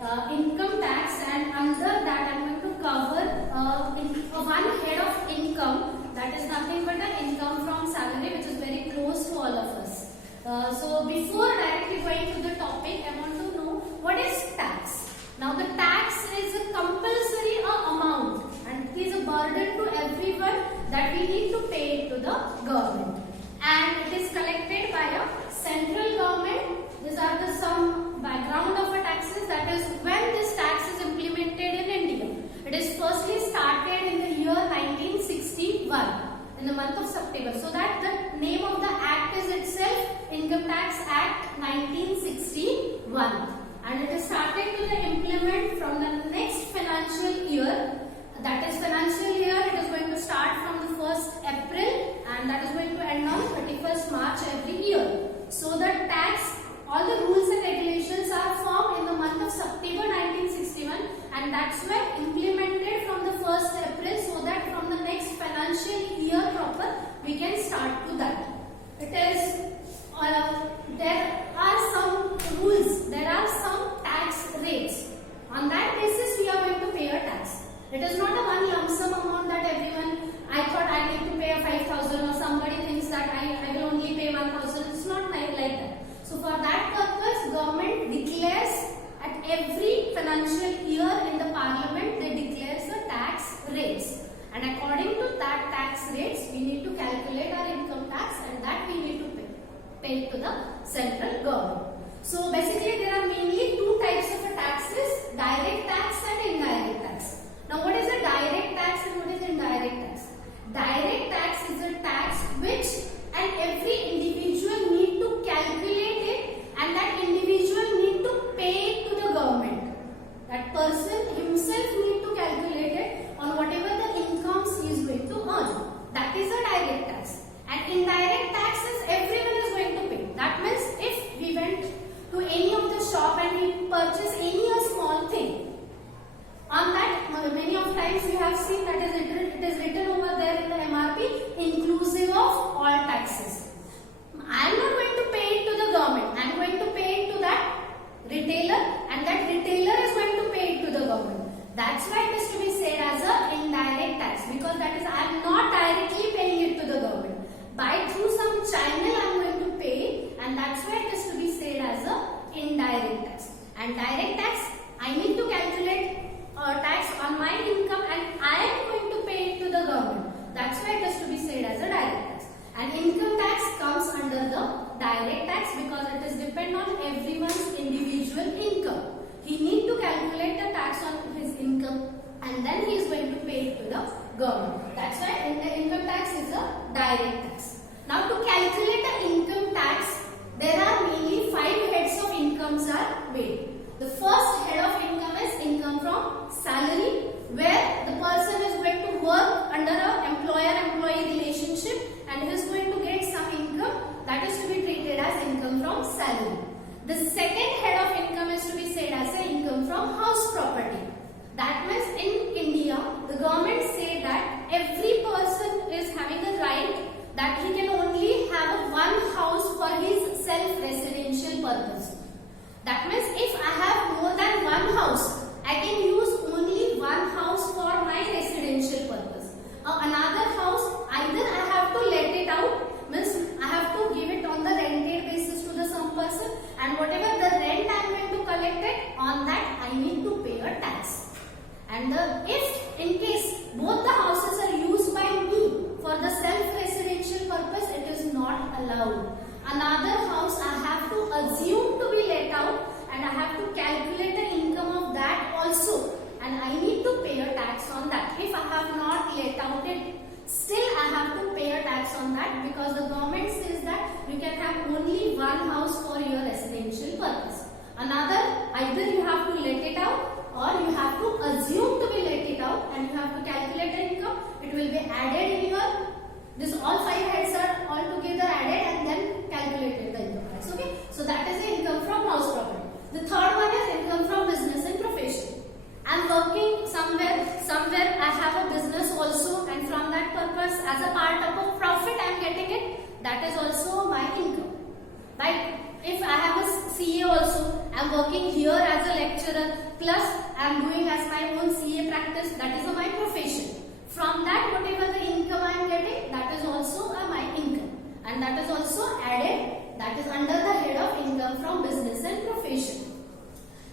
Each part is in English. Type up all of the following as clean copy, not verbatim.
income tax, and under that I'm going to cover one head of income, that is nothing but the income from salary, which is very close to all of us. So before directly going to the topic, I want to know what is tax. Now the tax is a compulsory amount and it is a burden to everyone that we need to pay to the government, and it is collected by a central government. These are the some background of a taxes, that is when this tax is implemented in India. It is firstly started in the year 1961 in the month of September. So that the name of the act is itself Income Tax Act 1961, and it is started to implement from the next financial year. That is financial year, it is going to start from the 1st April and that is going to end on 31st March every year. So the tax, all the rules and regulations are formed in the month of September 1961, and that's why implemented from the 1st April, so that from the next financial year proper we can start to that. It is there are some rules, there are some tax rates. On that basis we are going to pay a tax. It is not a one lump sum amount that everyone, I thought I need to pay a 5,000 or somebody thinks that I will only pay 1,000. It's not like that. So for that purpose, government declares at every financial year in the parliament, they declares the tax rates. And according to that tax rates, we need to calculate our income tax, and that we need to pay to the central government. So basically there are mainly two types of taxes, direct tax and indirect tax. Now what is a direct tax and what is indirect tax? Direct tax is a tax which and every individual need to calculate it, and that individual need to pay it to the government. That person himself need to calculate it on whatever the incomes he is going to earn. That is a direct tax. And indirect tax is everyone is going to pay. That means if we went to any of the shop and we purchase any small thing, on that many of times you have seen that it is written over there in the MRP, inclusive of all taxes. I am not going to pay it to the government. I am going to pay it to that retailer, and that retailer is going to pay it to the government. That's why it is to be said as a indirect tax, because that is I am not directly paying it to the government. By through some channel I am going to pay, and that's why it is to be said as a indirect tax. And direct tax, I need to calculate tax on my income and I am going to pay it to the government. That's why it is to be said as a direct tax. And income tax comes under the direct tax because it is depend on everyone's individual income. He need to calculate the tax on his income and then he is going to pay it to the government. That's why the income tax is a direct tax. Now to calculate the income tax, there are mainly 5 heads of incomes are made. The first head of income is income from salary, where the person is going to work under an employer-employee relationship and he is going to get some income, that is to be treated as income from salary. The second head of income is to be said as an income from house property. That means in India, the government said that every person is having a right that he can only have one house for his self-residential purpose. That means if I have more than one house, I can use only one house for my residential purpose. Another house, either I have to let it out, means I have to give it on the rented basis to the some person, and whatever the rent I am going to collect it, on that I need to pay a tax. And if in case both the houses are used by me for the self-residential purpose, it is not allowed. Another house I have to assume to be let out and I have to calculate the income of that also, and I need to pay a tax on that. If I have not let out it, still I have to pay a tax on that, because the government says that you can have only one house for your residential purpose. Another, either you have to let it out or you have to assume to be let it out, and you have to calculate the income. It will be added in your, this all 5 heads are all together added and then calculated the income tax. Okay, so that is the income from house property. The third one is income from business and profession. I am working somewhere I have a business also, and from that purpose as a part of a profit I am getting it, that is also my income. Right? If I have a CA also, I am working here as a lecturer, plus I am doing as my own CA practice, that is my profession. From that, whatever the income I am getting, that is also my income, and that is also added, that is under the head of income from business and profession.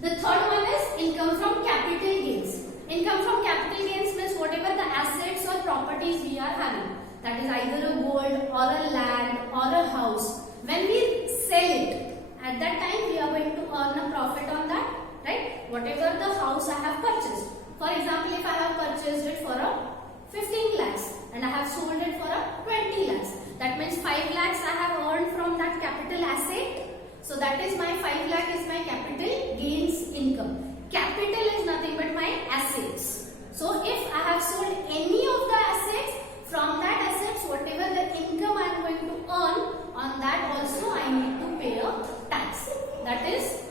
The third one is income from capital gains. Income from capital gains means whatever the assets or properties we are having, that is either a gold or a land or a house. When we sell it, at that time we are going to earn a profit on that, right? Whatever the house I have purchased. For example, if I have purchased it for a 15 lakhs and I have sold it for a 20 lakhs, that means 5 lakhs I have earned from that capital asset. So that is my 5 lakh is my capital gains income. Capital is nothing but my assets. So if I have sold any of the assets, from that assets, whatever the income I am going to earn, on that also I need to pay a tax. That is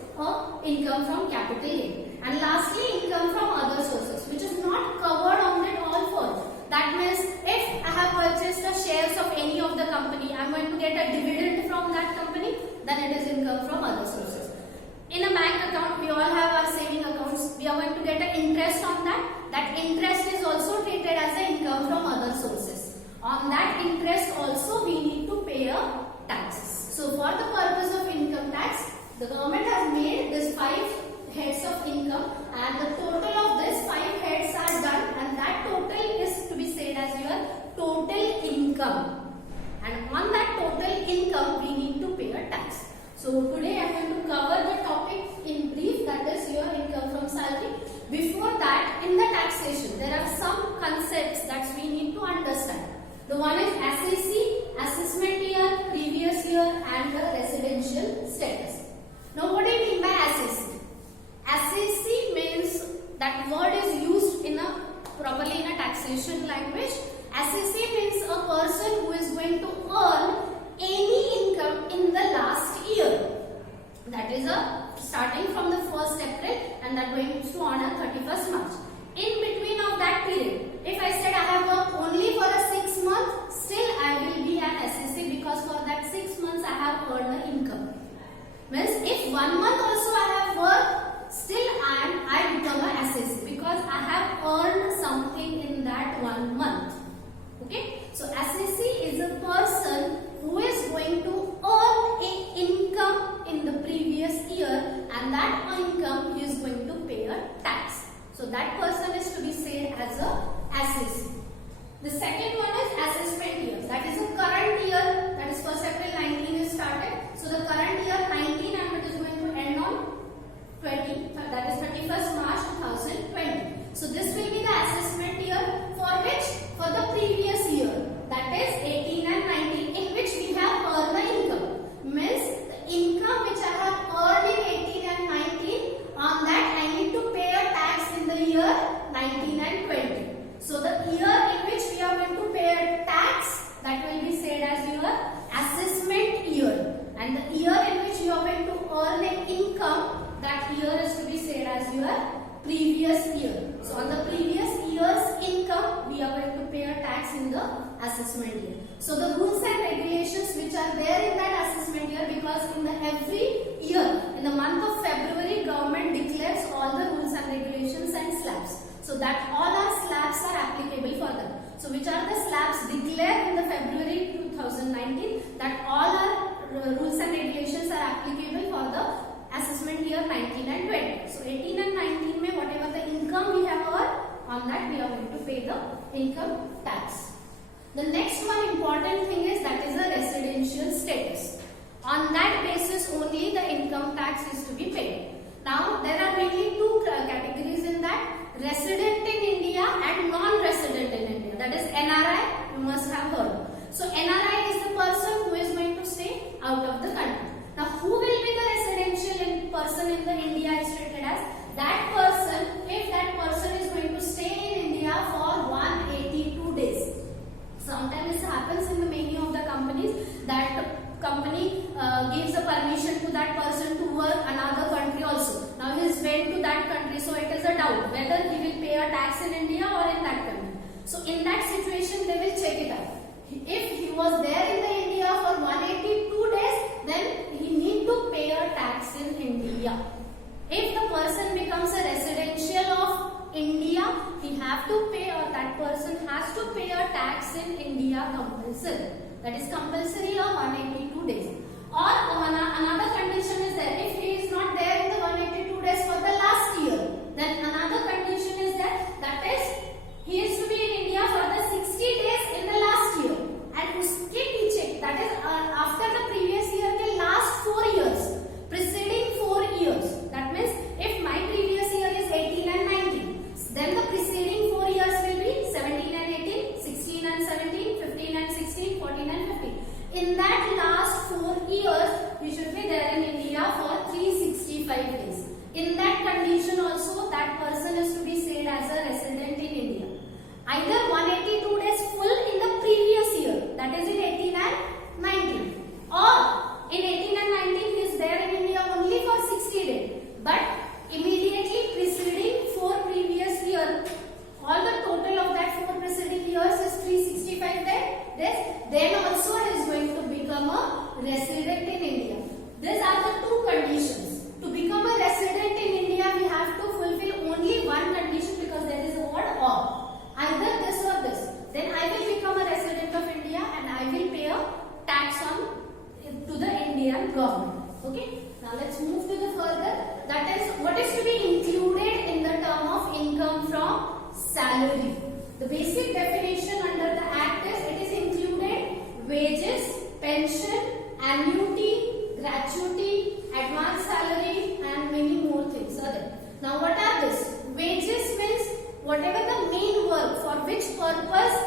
income from capital gain. And lastly, income from other sources, which is not covered on that all four. That means if I have purchased the shares of any of the company, I am going to get a dividend from that company, then it is income from other sources. In a bank account, we all have our saving accounts. We are going to get an interest on that. That interest is also treated as an income from other sources. On that interest also we need to pay a taxes. So for the purpose of income tax, the government has made this 5 heads of income, and the total of this 5 heads are done, and that total is to be said as your total income. And on that total income we need to pay a tax. So today I am going to cover the topic in brief, that is your income from salary. Before that, in the taxation, there are some concepts that we need to understand. The one is SAC, assessment year, previous year, and the residential status. Now what do you mean by SAC? SAC means, that word is used in a properly in a taxation language. SAC means a person who is going to earn any income in the last year. That is starting from the 1st April and that going to on 31st March. In between of that period, if I said I have worked only for a 6 months, still I will be an SAC, because for that 6 months I have earned an income. Means if 1 month also I have worked, still I become a SAC, because I have earned something in that 1 month. Okay, so SAC is a person who is going to earn an income in the previous year, and that income he is going to pay a tax. So that person is to be said as a SAC. The second one is assessment year. That is the current year, that is 1st April 19 is started. So the current year 19 and it is going to end on 20, that is 31st March 2020. So this will be the assessment year for which? For the previous year, that is 18 and 19, in which we have earned the income. Means the income which I have earned in 18 and 19, on that I need to pay a tax in the year 19 and 20. So the year in which we are going to pay a tax, that will be said as your assessment year. And the year in which you are going to earn an income, that year is to be said as your previous year. So on the previous year's income, we are going to pay a tax in the assessment year. So the rules and regulations which are there in that assessment year, because in the every year, in the month of February, government declares all the rules and regulations and slabs. So that all our slabs are applicable for them. So which are the slabs declared in the February 2019, that all our rules and regulations are applicable for the assessment year 19 and 20. So 18 and 19 mein whatever the income we have earned, on that we are going to pay the income tax. The next one important thing is, that is the residential status. On that basis only the income tax is to be paid. Now there are mainly two categories in that: resident in India and non-resident in India. That is NRI, you must have heard. So NRI is the person who is going to stay out of the country. Now who will be the residential person in the India is treated as? That person, if that person is going to stay in India for 182 days. Sometimes it happens in the many of the companies that company gives a permission to that person to work another country also. Now he is went to that country, so it is a doubt whether he will pay a tax in India or in that country. So in that situation they will check it out. If he was there in the India for 182 days, then he need to pay a tax in India. If the person becomes a resident have to pay, or that person has to pay a tax in India compulsory. That is compulsory of 182 days. Or another condition is there. If he is not there in the 182 days for the last year, then another condition is there. That is, he is to be in India for the 60 days in the last year. And uske piche, that is after the previous year ke last 4 years, preceding 4 years. That means if my previous year is 18 and 19, then the preceding 4 years will be 17 and 18, 16 and 17, 15 and 16, 14 and 15. In that last 4 years, we should be there in India for 365 days. In that condition also, that person is to be said as a resident in India. Either 182 days full in the previous year, that is in 18 and 19, or in 18 and 19 he is there in India only for 60 days, but immediately preceding 4 previous year, all the total of that 4 preceding years is 365 days, then also he is going to become a resident in India. These are the 2 conditions. To become a resident in India, we have to fulfill only one condition, because there is a word or. Either this or this. Then I will become a resident of India and I will pay a tax to the Indian government. Okay. Now let's move to the further. That is, what is to be included in the term of income from salary. The basic definition under the Act is, it is included wages, pension, annuity, gratuity, advance salary, and many more things are there. Now what are this? Wages means whatever the main work for which purpose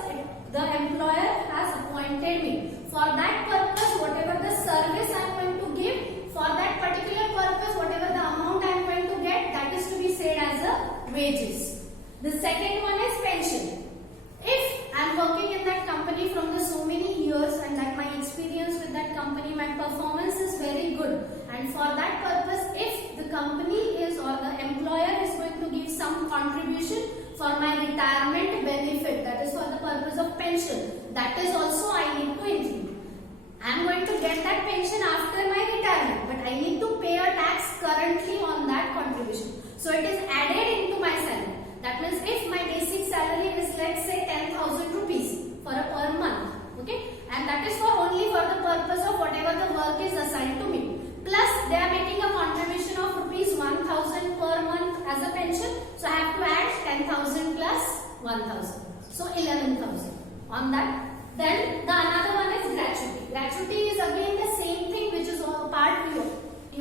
the employer has appointed me. For that purpose, whatever the service I am going to give, for that particular purpose, whatever the amount I am going to get, that is to be said as a wages. The second one is pension. If I am working in that company from the so many years, and that my experience with that company, my performance is very good, and for that purpose, if the company is, or the employer is going to give some contribution for my retirement benefit, that is for the purpose of pension, that is also I need to include. I am going to get that pension after my retirement, but I need to pay a tax currently on that contribution. So it is added into my salary. That means if my basic salary is, let's say, 10,000 rupees for a per month, okay, and that is for only for the purpose of whatever the work is assigned to me. Plus they are making a contribution of rupees 1,000 per month as a pension. So I have to add 10,000 plus 1,000. So 11,000 on that. Then the another one is gratuity. Gratuity is again the same thing, which is a part you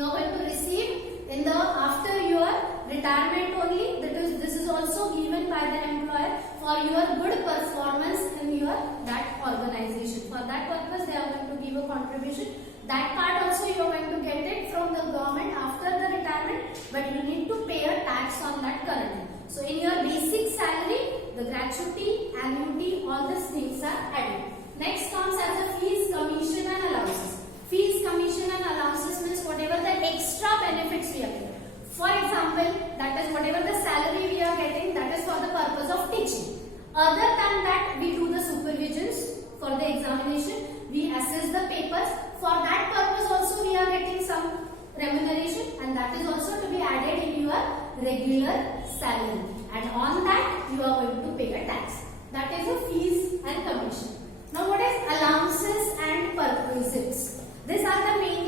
are going to receive in the after your retirement only. This is also given by the employer for your good performance in your that organization. For that purpose, they are going to give a contribution. That part also you are going to get it from the government after the retirement, but you need to pay a tax on that currently. So in your basic salary, the gratuity, annuity, all these things are added. Next comes as a fees, commission and allowances. Fees, commission and allowances means whatever the extra benefits we are getting. For example, that is whatever the salary we are getting, that is for the purpose of teaching. Other than that, we do the supervisions for the examination. We assess the papers. For that purpose also we are getting some remuneration, and that is also to be added in your regular salary. And on that you are going to pay a tax. That is the fees and commission. Now what is allowances and perquisites? These are the main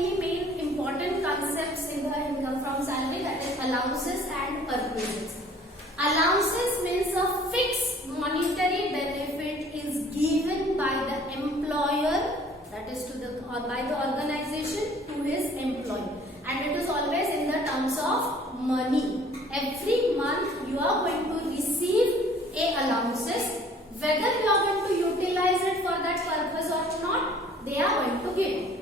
important concepts in the income from salary, that is allowances and perquisites. Allowances means a fixed monetary benefit is given by the employer, that is to the or by the organization to his employee, and it is always in the terms of money. Every month you are going to receive a allowances. Whether you are going to utilize it for that purpose or not, they are going to give it.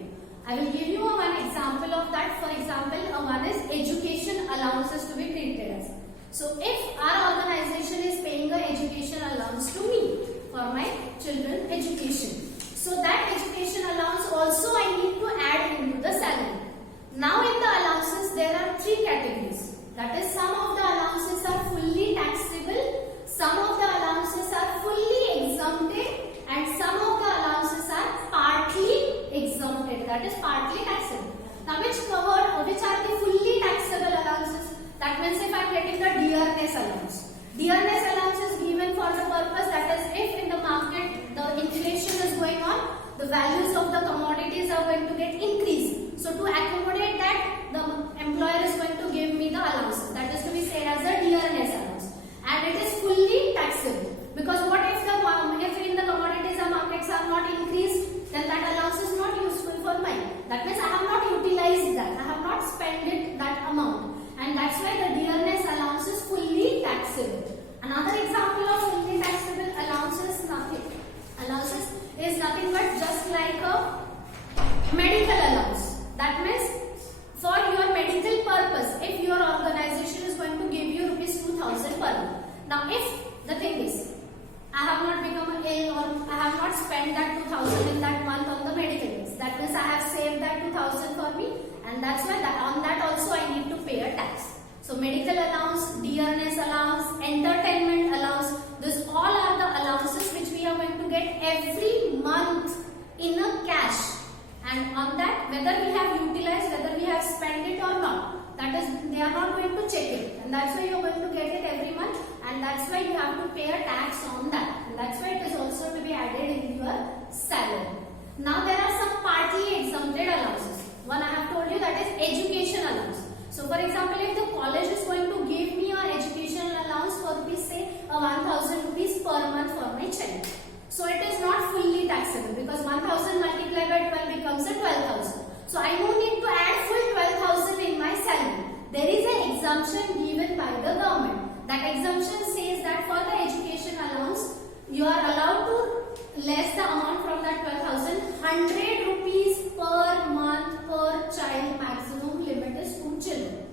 I will give you one example of that. For example, one is education allowances to be treated as. So if our organization is paying an education allowance to me for my children education, so that education allowance also I need to add into the salary. Now in the allowances there are 3 categories. That is, some of the allowances are fully taxable, some of the allowances are fully exempted, and some of the allowances are partly exempted, that is partly taxable. Now which are the fully taxable allowances? That means if I am getting the dearness allowance. Dearness allowance is given for and that's why on that also I need to pay a tax. So medical allowance, dearness allowance, entertainment allowance, these all are the allowances which we are going to get every month in a cash, and on that whether we have utilized, whether we have spent it or not, that is they are not going to check it, and that's why you are going to get it every month, and that's why you have to pay a tax on that, and that's why it is also to be added in your salary. Now there are some partly exempted allowances. One I have told you, that is education allowance. So for example, if the college is going to give me an education allowance for rupees, say 1000 rupees per month for my child, so it is not fully taxable, because 1000 multiplied by 12 becomes a 12,000. So I don't need to add full 12,000 in my salary. There is an exemption given by the government. That exemption says that for the education allowance, you are allowed to less the amount from that 12,000. 100 rupees per month per child, maximum limit is 2 children.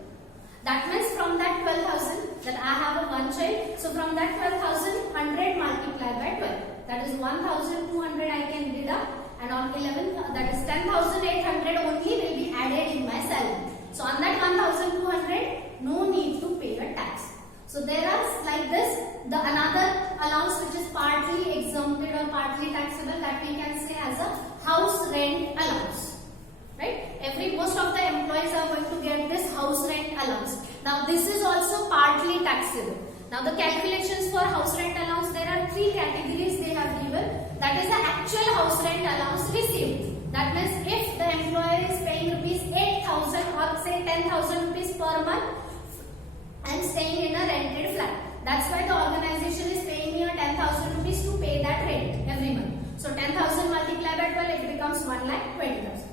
That means from that 12,000, that I have a one child, so from that 12,000, 100 multiplied by 12, that is 1,200 I can deduct, and on 11, that is 10,800 only will be added in my salary. So on that 1,200, no need to pay a tax. So there are like this, the another allowance which is partly exempted or partly taxable, that we can say as a house rent allowance. Right? Most of the employees are going to get this house rent allowance. Now this is also partly taxable. Now the calculations for house rent allowance, there are 3 categories they have given. That is the actual house rent allowance received. That means if the employer is paying rupees 8,000 or say 10,000 rupees per month and staying in a rented flat, that's why the organization is paying me a 10,000 rupees to pay that rent every month. So 10,000 multiplied by 12, it becomes 1,20,000.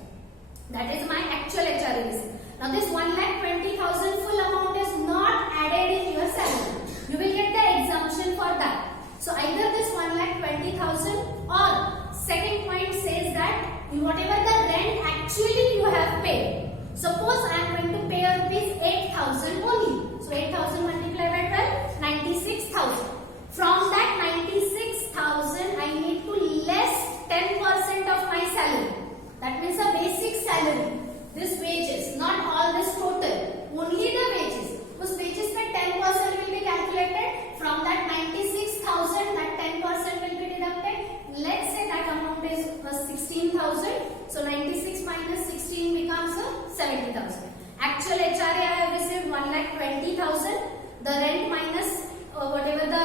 That is my actual HRA receipt. Now this 1,20,000 full amount is not added in your salary. You will get the exemption for that. So either this 1,20,000 or second point says that whatever the rent actually you have paid. Suppose I am going to pay rupees 8,000 only. So 8,000 multiplied by 12, 96,000. From that 96,000, I need to less 10% of my salary. That means the basic salary, this wages, not all this total, only the wages. Those wages में 10% will be calculated. From that 96,000, that 10% will be deducted. Let's say that amount is 16,000. So 96 minus 16 becomes 70,000. Actual HRA I have received 1,20,000. The rent minus whatever the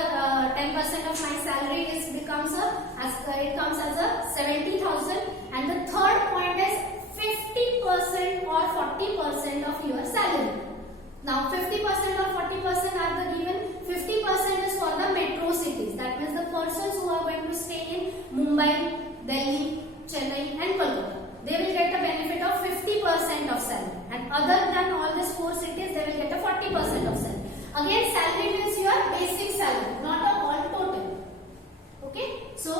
10% of my salary is becomes it comes as a 70,000. And the third point is 50% or 40% of your salary. Now 50% or 40% are the given. 50% is for the metro cities. That means the persons who are going to stay in Mumbai, Delhi, Chennai and Kolkata, they will get a benefit of 50% of salary. And other than all these 4 cities, they will get a 40% of salary. Again, salary means your basic salary, not a all total. Okay? So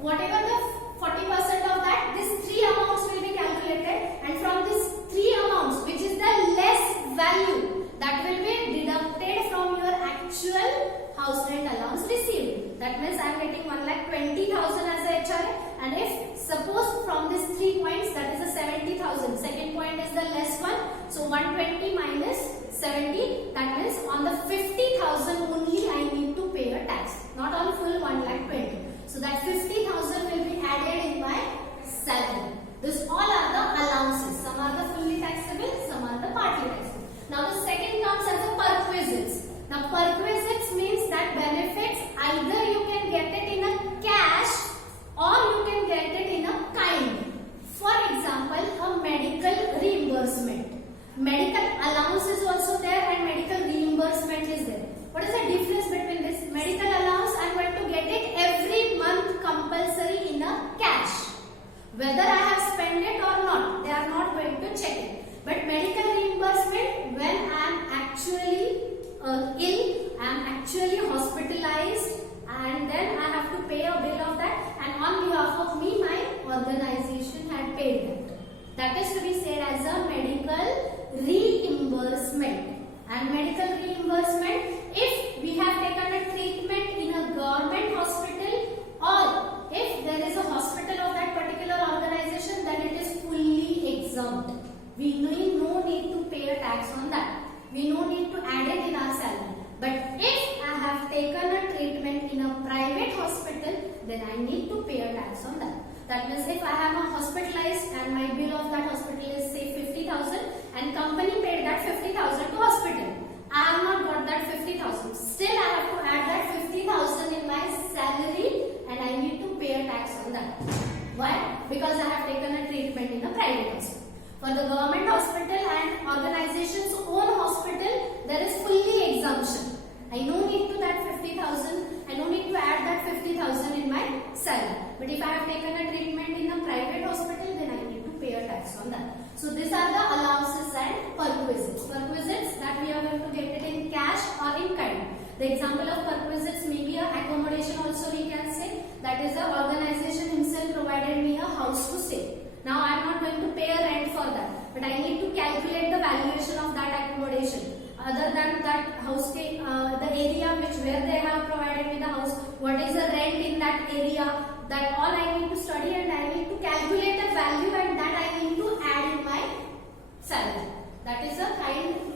whatever the 40% of that, these 3 amounts will be calculated, and from these 3 amounts, which is the less value, that will be deducted from your actual house rent allowance received. That means I am getting 1,20,000 as a HRA, and if suppose from these 3 points, that is a 70,000, second point is the less one, so 120 minus 70, that means on the 50,000 only I need to pay a tax, not on full 1,20,000. So that 50,000 will be added in my salary. This all are the allowances. Some are the fully taxable, some are the partly taxable. Now the second comes as a perquisites. Now perquisites means that benefits either you can get it in a cash or you can get it in a kind. For example, a medical reimbursement. Medical allowance is also there and medical reimbursement is there. What is the difference between this? Medical allowance, I am going to get it every month compulsory in a cash. Whether I have spent it or not, they are not going to check it. But medical reimbursement, when I am actually ill, I am actually hospitalized, and then I have to pay a bill of that, and on behalf of me, my organization had paid that. That is to be said as a medical reimbursement. And medical reimbursement, if we have taken a treatment in a government hospital, or if there is a hospital of that particular organization, then it is fully exempt. We need no We no need to add it in our salary. But if I have taken a treatment in a private hospital, then I need to pay a tax on that. That means if I am hospitalized and my bill of that hospital is say 50,000 and company paid that 50,000 to hospital, I have not got that 50,000. Still I have to add that 50,000 in my salary and I need to pay a tax on that. Why? Because I have taken a treatment in a private hospital. For the government hospital and organization's own hospital, there is fully exemption. I no need to that 50,000. I no need to add that 50,000 in my salary. But if I have taken a treatment in a private hospital, then I need to pay a tax on that. So these are the allowances and perquisites. Perquisites that we are going to get it in cash or in kind. The example of perquisites may be a accommodation also we can say. That is the organization himself provided me a house to stay. Now I am not going to pay a rent for that, but I need to calculate the valuation of that accommodation. Other than that house stay, the area where they have provided me the house, what is the rent in that area, that all I need to study and I need to calculate the value and that I need to add in my salary. That is a kind